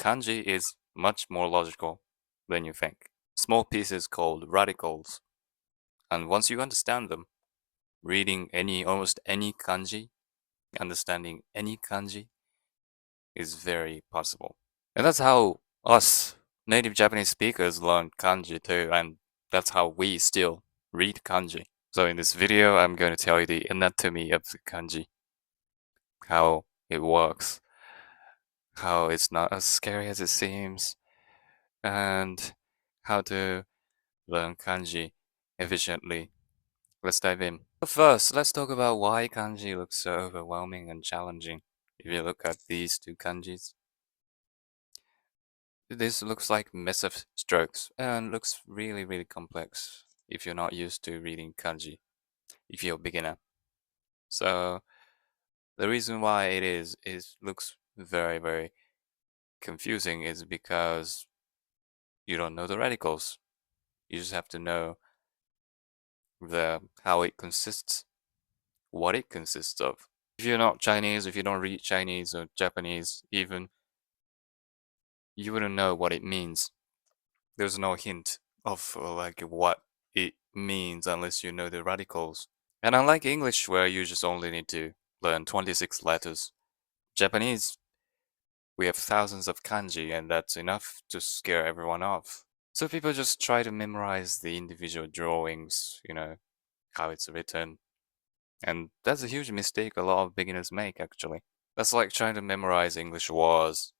kanji is much more logical than you think. Small pieces called radicals, and once you understand them, reading almost any kanji, understanding any kanji is very possible. And that's how us native Japanese speakers learn kanji too, and that's how we still read kanji. So in this video, I'm going to tell you the anatomy of the kanji, how it works, how it's not as scary as it seems, and how to learn kanji efficiently. Let's dive in. But first, let's talk about why kanji looks so overwhelming and challenging. If you look at these two kanjis, this looks like mess of strokes and looks really complex if you're not used to reading kanji, if you're a beginner. So the reason why it looks very confusing is because you don't know the radicals. You just have to know how it consists, what it consists of. If you're not Chinese, if you don't read Chinese or Japanese even, you wouldn't know what it means. There's no hint of like what it means unless you know the radicals. And unlike English where you just only need to learn 26 letters, Japanese, we have thousands of kanji and that's enough to scare everyone off. So people just try to memorize the individual drawings, how it's written. And that's a huge mistake a lot of beginners make actually. That's like trying to memorize English words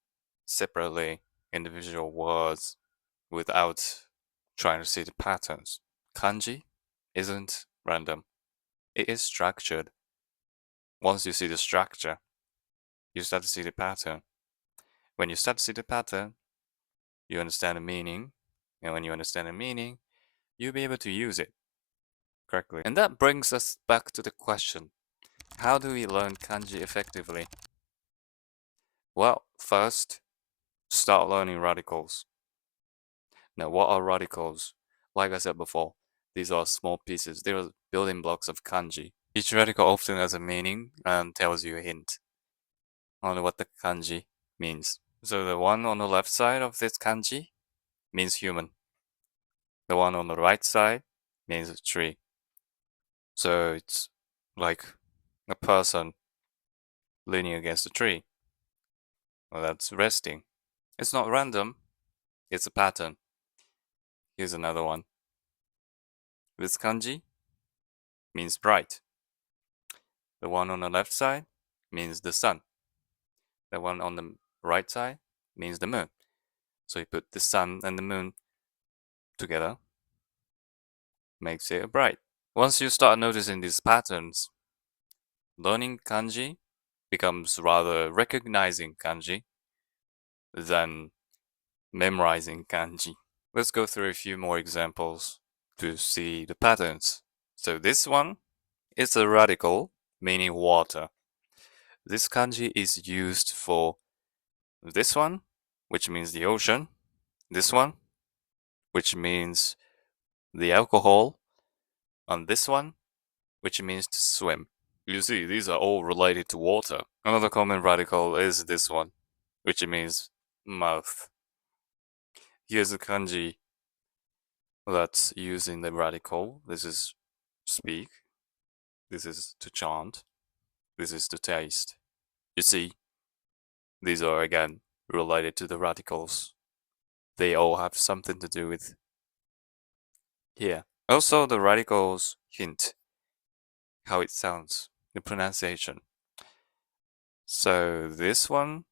separately, individual words, without trying to see the patterns. Kanji isn't random, it is structured. Once you see the structure, you start to see the pattern. When you start to see the pattern, you understand the meaning, and when you understand the meaning, you'll be able to use it correctly. And that brings us back to the question, how do we learn kanji effectively? Well, first, start learning radicals. Now, what are radicals? Like I said before, these are small pieces. They are building blocks of kanji. Each radical often has a meaning and tells you a hint on what the kanji means. So the one on the left side of this kanji means human. The one on the right side means a tree. So it's like a person leaning against a tree. Well, that's resting. It's not random, it's a pattern. Here's another one. This kanji means bright. The one on the left side means the sun. The one on the right side means the moon. So you put the sun and the moon together, makes it bright. Once you start noticing these patterns, learning kanji becomes rather recognizing kanji than memorizing kanji. Let's go through a few more examples to see the patterns. So this one is a radical, meaning water. This kanji is used for this one, which means the ocean. This one, which means the alcohol. And this one, which means to swim. You see, these are all related to water. Another common radical is this one, which means mouth. Here's a kanji that's using the radical. This is speak. This is to chant. This is to taste. You see, these are again related to the radicals. They all have something to do with here. Also, the radicals hint how it sounds, the pronunciation. So this one,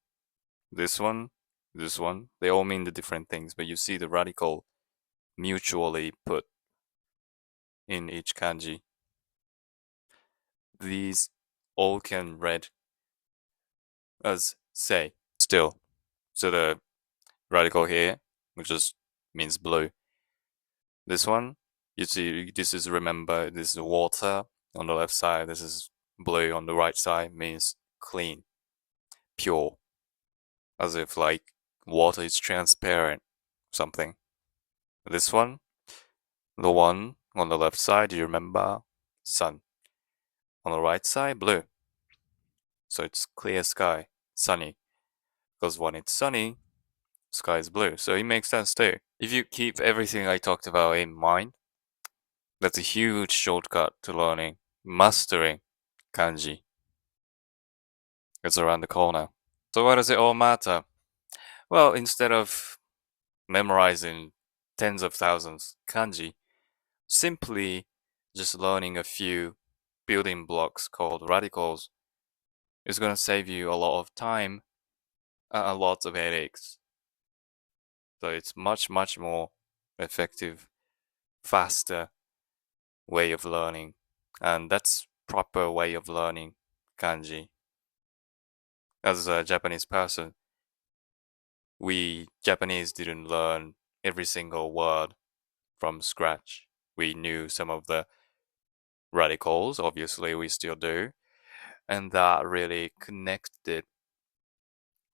this one, this one, they all mean the different things, but you see the radical mutually put in each kanji. These all can read as say still. So the radical here, which just means blue. This one, you see, this is remember, this is water on the left side, this is blue on the right side, means clean, pure, as if like water is transparent, something. This one, the one on the left side, you remember, sun. On the right side, blue. So it's clear sky, sunny. Because when it's sunny, sky is blue. So it makes sense too. If you keep everything I talked about in mind, that's a huge shortcut to learning, mastering kanji. It's around the corner. So why does it all matter? Well, instead of memorizing tens of thousands kanji, simply just learning a few building blocks called radicals is going to save you a lot of time and a lot of headaches. So it's much, much more effective, faster way of learning. And that's proper way of learning kanji. As a Japanese person, we Japanese didn't learn every single word from scratch. We knew some of the radicals, obviously we still do, and that really connected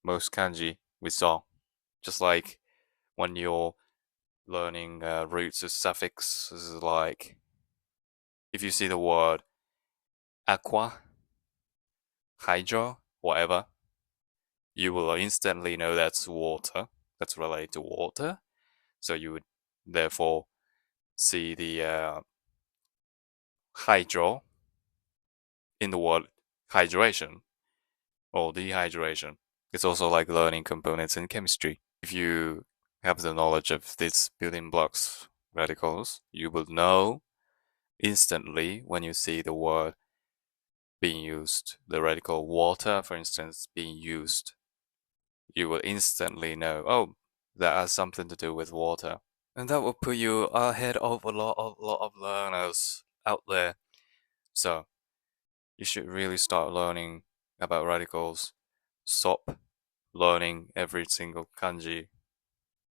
most kanji we saw. Just like when you're learning roots of suffixes, like if you see the word aqua, hydro, whatever, you will instantly know that's water, that's related to water. So you would therefore see the hydro in the word hydration or dehydration. It's also like learning components in chemistry. If you have the knowledge of these building blocks radicals, you will know instantly when you see the word being used. The radical water, for instance, being used. You will instantly know, oh, that has something to do with water. And that will put you ahead of a lot of learners out there. So you should really start learning about radicals. Stop learning every single kanji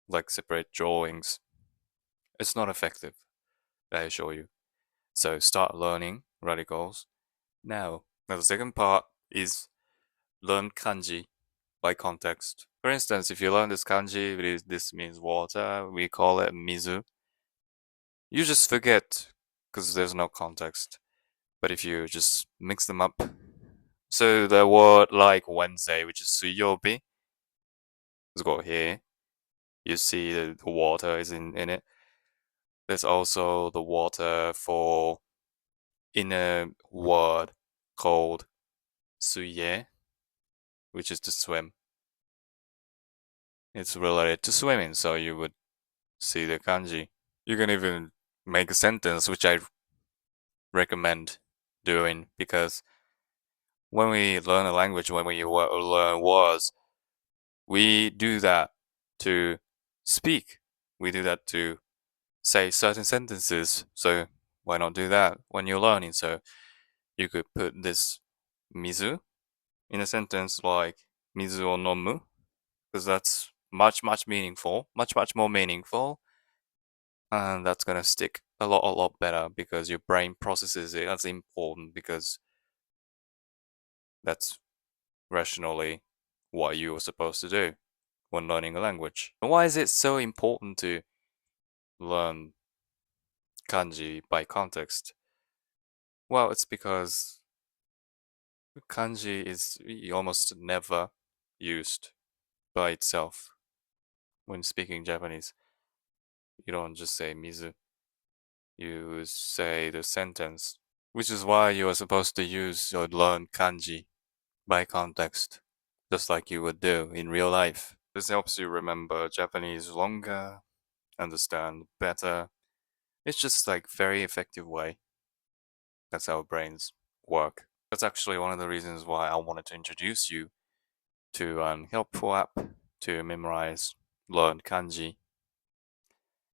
like separate drawings. It's not effective, I assure you. So start learning radicals now. Now the second part is learn kanji by context. For instance, if you learn this kanji, this means water, we call it mizu. You just forget because there's no context. But if you just mix them up, so the word like Wednesday, which is suyobi, let's go here. You see the water is in it. There's also the water for in a word called suye, which is to swim. It's related to swimming, so you would see the kanji. You can even make a sentence, which I recommend doing because when we learn a language, when we learn words, we do that to speak. We do that to say certain sentences. So why not do that when you're learning? So you could put this mizu in a sentence like mizu o nomu, because that's much meaningful, much more meaningful, and that's gonna stick a lot better because your brain processes it. That's important because that's rationally what you were supposed to do when learning a language. Why is it so important to learn kanji by context? Well, it's because kanji is almost never used by itself when speaking Japanese. You don't just say mizu, you say the sentence, which is why you are supposed to use or learn kanji by context, just like you would do in real life. This helps you remember Japanese longer, understand better. It's just like very effective way. That's how brains work. That's actually one of the reasons why I wanted to introduce you to an helpful app to memorize, learn kanji.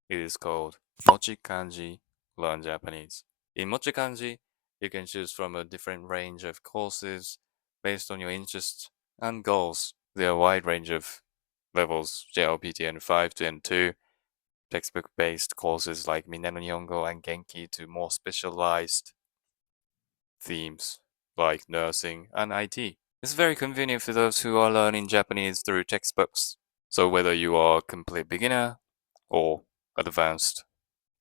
It is called MochiKanji Learn Japanese. In MochiKanji, you can choose from a different range of courses based on your interests and goals. There are a wide range of levels, JLPT N5 to N2, textbook-based courses like Minna no Nihongo and Genki to more specialized themes like nursing and IT. It's very convenient for those who are learning Japanese through textbooks. So whether you are a complete beginner or advanced,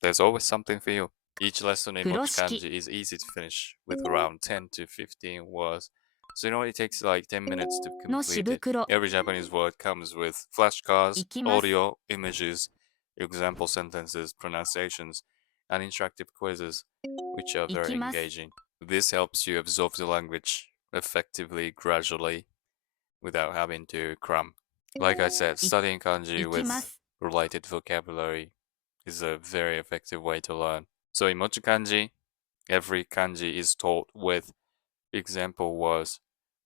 there's always something for you. Each lesson in 風呂敷 MochiKanji is easy to finish with around 10 to 15 words So it takes like 10 minutes to のし complete it. 袋 Every Japanese word comes with flashcards, 行きます audio, images, example sentences, pronunciations, and interactive quizzes, which are 行 very きます engaging. This helps you absorb the language effectively, gradually, without having to cram. Like I said, studying kanji 行きま with す related vocabulary is a very effective way to learn. So in MochiKanji, every kanji is taught with example words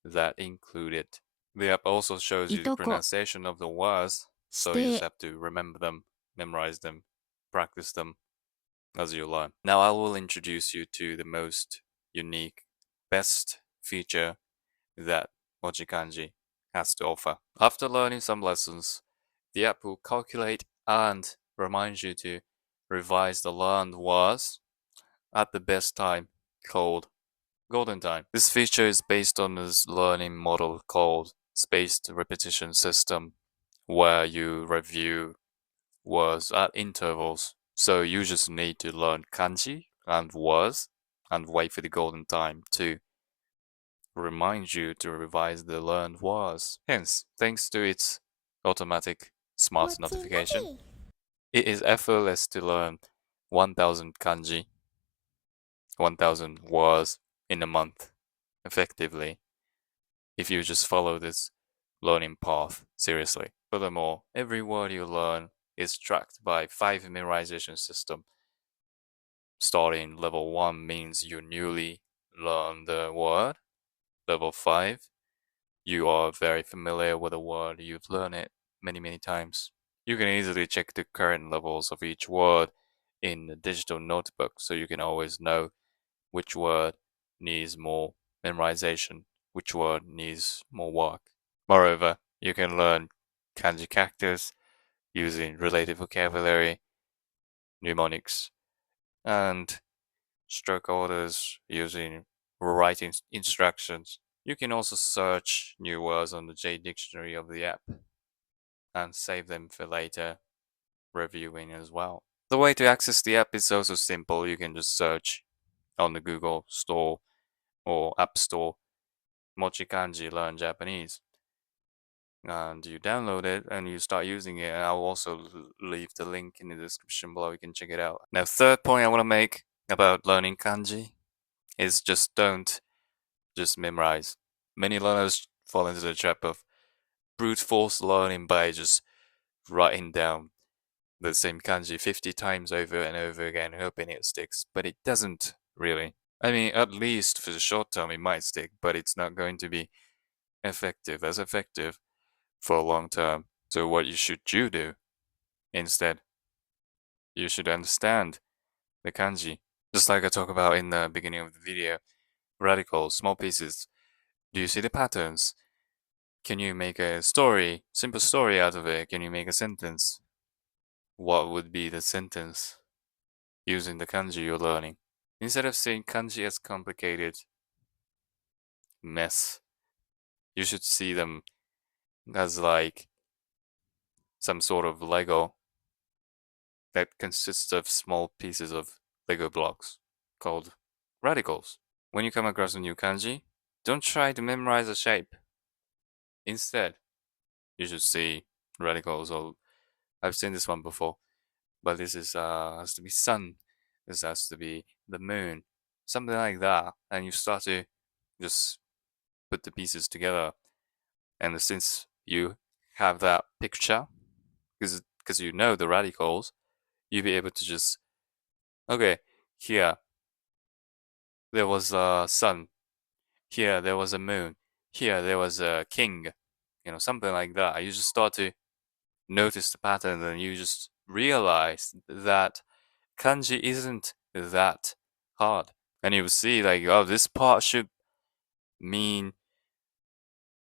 that include it. The app also shows い you the とこ pronunciation of the words, 指 so you just 定 have to remember them, memorize them, practice them as you learn. Now I will introduce you to the most unique, best feature that MochiKanji has to offer. After learning some lessons, the app will calculate and remind you to revise the learned words at the best time, called golden time. This feature is based on this learning model called spaced repetition system, where you review words at intervals. So you just need to learn kanji and words and wait for the golden time to remind you to revise the learned words. Hence, thanks to its automatic smart notification, it is effortless to learn 1000 kanji, 1000 words in a month effectively if you just follow this learning path seriously. Furthermore, every word you learn is tracked by 5 memorization system. Starting level 1 means you newly learn the word. Level 5, you are very familiar with the word, you've learned it many times. You can easily check the current levels of each word in a digital notebook so you can always know which word needs more memorization, which word needs more work. Moreover, you can learn kanji characters using related vocabulary, mnemonics, and stroke orders using writing instructions. You can also search new words on the J dictionary of the app and save them for later reviewing as well. The way to access the app is also simple. You can just search on the Google Store or App Store MochiKanji Learn Japanese, and you download it and you start using it. And I'll also leave the link in the description below. You can check it out. Now, third point I want to make about learning kanji is just don't just memorize. Many learners fall into the trap of brute force learning by just writing down the same kanji 50 times over and over again, hoping it sticks, but it doesn't really. I mean, at least for the short term, it might stick, but it's not going to be effective for a long term. So what should you do instead? You should understand the kanji. Just like I talk about in the beginning of the video, radicals, small pieces. Do you see the patterns? Can you make a story, simple story out of it? Can you make a sentence? What would be the sentence using the kanji you're learning? Instead of seeing kanji as complicated mess, you should see them as like some sort of Lego that consists of small pieces of Lego blocks called radicals. When you come across a new kanji, don't try to memorize a shape. Instead, you should see radicals. Or I've seen this one before, but this is has to be sun. This has to be the moon, something like that. And you start to just put the pieces together. And since you have that picture, because you know the radicals, you'll be able to just okay, here there was a sun, here there was a moon, here there was a king, something like that. You just start to notice the pattern and you just realize that kanji isn't that hard. And you will see like, oh, this part should mean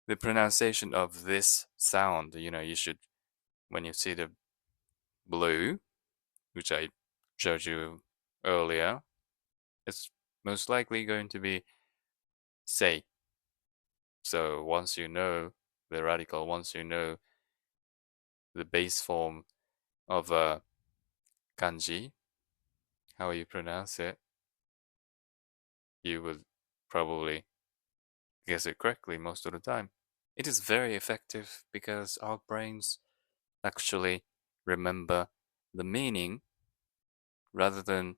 the pronunciation of this sound. You should, when you see the blue, which I showed you earlier, it's most likely going to be say. So once you know the radical, once you know the base form of a kanji, how you pronounce it, you would probably guess it correctly most of the time. It is very effective because our brains actually remember the meaning rather than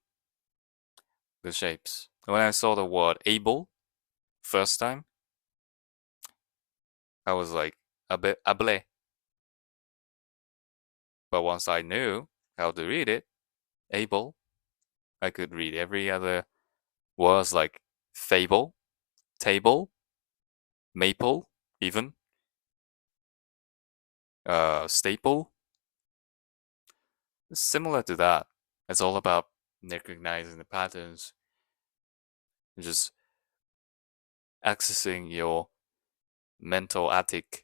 the shapes. When I saw the word able first time, I was like a bit able. But once I knew how to read it, able, I could read every other words like fable, table, maple, even staple. It's similar to that. It's all about recognizing the patterns, just accessing your mental attic,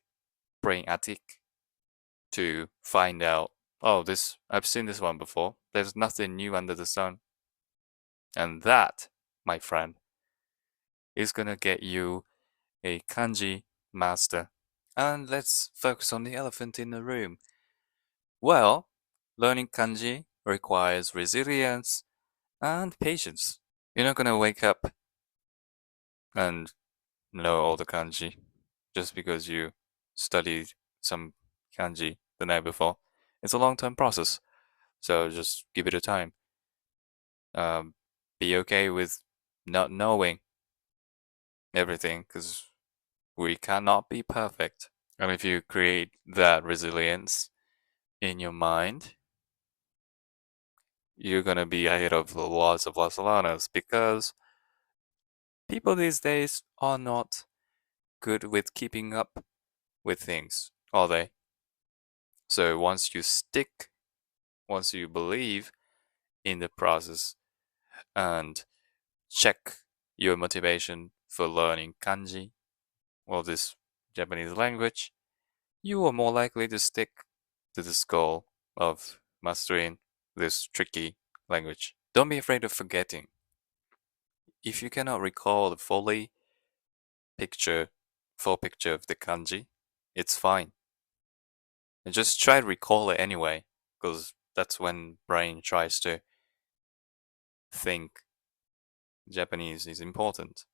brain attic, to find out, oh, this I've seen this one before. There's nothing new under the sun. And that, my friend, is gonna get you a kanji master. And let's focus on the elephant in the room. Well, learning kanji requires resilience and patience. You're not gonna wake up and know all the kanji just because you studied some kanji the night before. It's a long-term process, so just give it a time. Um, be okay with not knowing everything because we cannot be perfect. And if you create that resilience in your mind, you're gonna be ahead of lots of learners because people these days are not good with keeping up with things, are they? So once you believe in the process and check your motivation for learning kanji or this Japanese language, you are more likely to stick to this goal of mastering this tricky language. Don't be afraid of forgetting. If you cannot recall the picture, full picture of the kanji, it's fine. And just try to recall it anyway, because that's when brain tries to think Japanese is important.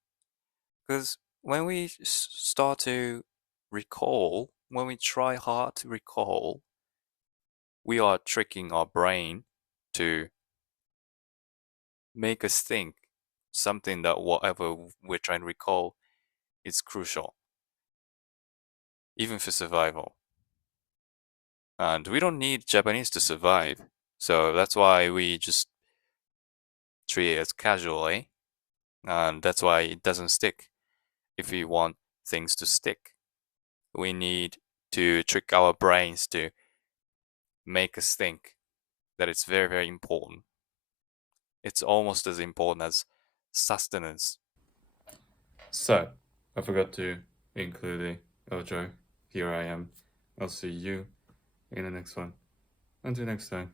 Because when we start to recall, when we try hard to recall, we are tricking our brain to make us think something that whatever we're trying to recall is crucial, even for survival. And we don't need Japanese to survive. So that's why we just treat it as casually. And that's why it doesn't stick. If we want things to stick, we need to trick our brains to make us think that it's very, very important. It's almost as important as sustenance. So, I forgot to include the outro. Here I am. I'll see you in the next one. Until next time.